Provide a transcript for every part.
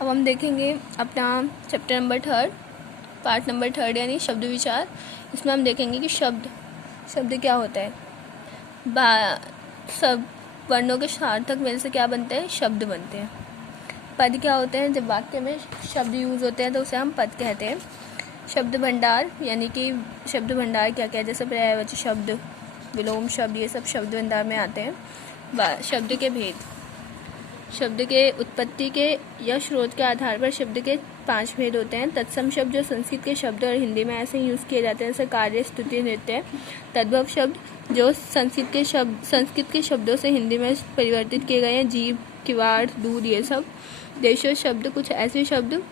अब हम देखेंगे अपना चैप्टर नंबर 3 पार्ट नंबर 3 यानी शब्द विचार। इसमें हम देखेंगे कि शब्द क्या होता है। सब वर्णों के सार्थक मेल से क्या बनते हैं, शब्द बनते हैं। पद क्या होते हैं, जब वाक्य में शब्द यूज़ होते हैं तो उसे हम पद कहते हैं। शब्द भंडार यानी कि शब्द भंडार क्या क्या है, जैसे पर्यायवाची शब्द, विलोम शब्द, ये सब शब्द भंडार में आते हैं। शब्द के भेद, शब्द के उत्पत्ति के या स्रोत के आधार पर शब्द के 5 भेद होते हैं। तत्सम शब्द जो संस्कृत के शब्द और हिंदी में ऐसे यूज़ किए जाते हैं, जैसे कार्य, स्तुति, नृत्य। तद्भव शब्द जो संस्कृत के शब्दों से हिंदी में परिवर्तित किए गए हैं, जीभ, किवाड़, दूध, ये सब। देशज शब्द कुछ ऐसे शब्द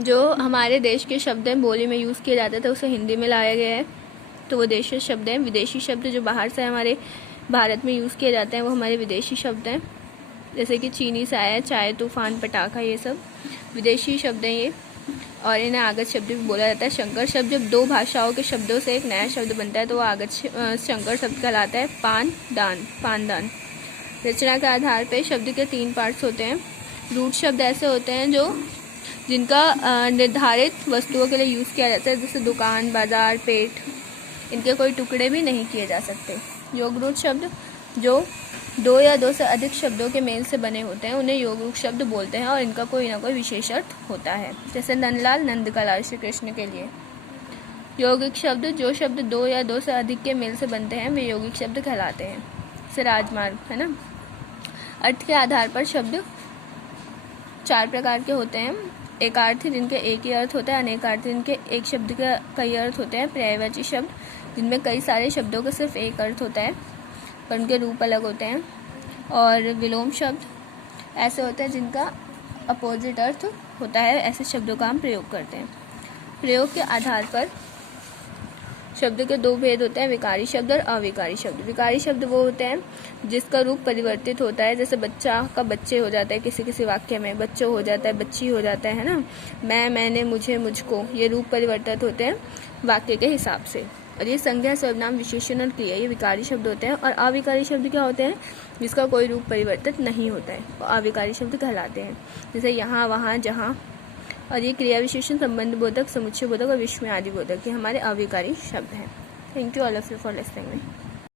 जो हमारे देश के शब्द हैं, बोली में यूज़ किए जाते थे, उसे हिंदी में लाया गया है, तो वो देशज शब्द हैं। विदेशी शब्द जो बाहर से हमारे भारत में यूज़ किए जाते हैं, वो हमारे विदेशी शब्द हैं, जैसे कि चीनी साया, चाय, तूफान, पटाखा, ये सब विदेशी शब्द हैं ये। और इन्हें आगत शब्द भी बोला जाता है। संकर शब्द जब 2 भाषाओं के शब्दों से एक नया शब्द बनता है तो वो आगत संकर शब्द कहलाता है। पानदान। रचना के आधार पर शब्द के 3 पार्ट्स होते हैं। रूट शब्द ऐसे होते हैं जिनका निर्धारित वस्तुओं के लिए यूज़ किया जाता है, जैसे दुकान, बाजार, पेट। इनके कोई टुकड़े भी नहीं किए जा सकते। योग रूट शब्द जो 2 या 2 से अधिक शब्दों के मेल से बने होते हैं, उन्हें योग रूप शब्द बोलते हैं और इनका कोई ना कोई विशेष अर्थ होता है, जैसे नंदलाल, नंदकलाल, श्री कृष्ण के लिए। यौगिक शब्द जो शब्द 2 या 2 से अधिक के मेल से बनते हैं, वे यौगिक शब्द कहलाते हैं, जैसे राजमार्ग, है ना। अर्थ के आधार पर शब्द 4 प्रकार के होते हैं। एकार्थी जिनके एक ही अर्थ होता है, अनेकार्थी जिनके एक शब्द के कई अर्थ होते हैं, पर्यायवाची शब्द जिनमें कई सारे शब्दों का सिर्फ एक अर्थ होता है पर उनके रूप अलग होते हैं, और विलोम शब्द ऐसे होते हैं जिनका अपोजिट अर्थ होता है। ऐसे शब्दों का हम प्रयोग करते हैं। प्रयोग के आधार पर शब्द के 2 भेद होते हैं, विकारी शब्द और अविकारी शब्द। विकारी शब्द वो होते हैं जिसका रूप परिवर्तित होता है, जैसे बच्चा का बच्चे हो जाता है, किसी वाक्य में बच्चों हो जाता है, बच्ची हो जाता है ना। मैं, मैंने, मुझे, मुझको, ये रूप परिवर्तित होते हैं वाक्य के हिसाब से। और ये संज्ञा, सर्वनाम, विशेषण और क्रिया, ये विकारी शब्द होते हैं। और अविकारी शब्द क्या होते हैं, जिसका कोई रूप परिवर्तित नहीं होता है, वो अविकारी शब्द कहलाते हैं, जैसे यहाँ, वहाँ, जहाँ। और ये क्रिया विशेषण, संबंध बोधक, समुच्चय बोधक और विस्मय आदि बोधक, ये हमारे अविकारी शब्द हैं। Thank you all of you for listening me.